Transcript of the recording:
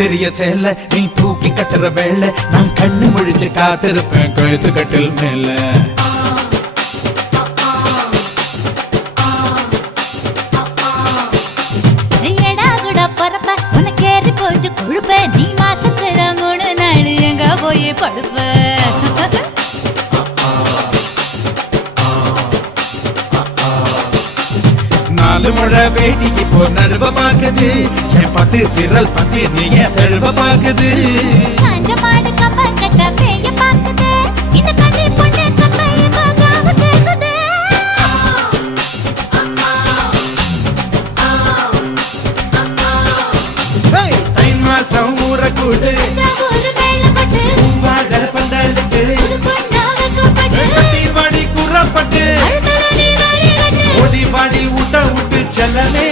தெரிய சேல நீ தூக்கி கட்டுற வேலை நான் கண்ணு முழிச்சு காத்திருப்பேன் கழுத்து கட்டில் மேல நீ மாசத்துல 3 நாள் எங்க போய் படுப்ப நாலு முழை வேடிக்கு போ நடுவ பாக்குது என் பத்து விரல் பத்தி நீ என் தழுவ பாக்குது காஞ்ச மாடு கம்ப கட்ட மேய பாக்குது இந்த கண்ணி பொண்ணு கம்பைய காவு கேக்குது தை மாசம் ஊற கூடு ஒரு வேளை பட்டு வாழ பந்தலுக்கு பொண்ணாவுக்கு கட்டி வாடி குறப்பட்டு அழுத்தல நீ வாடி கட்டு ஓடி வாடி ஊட்ட விட்டு செல்லலே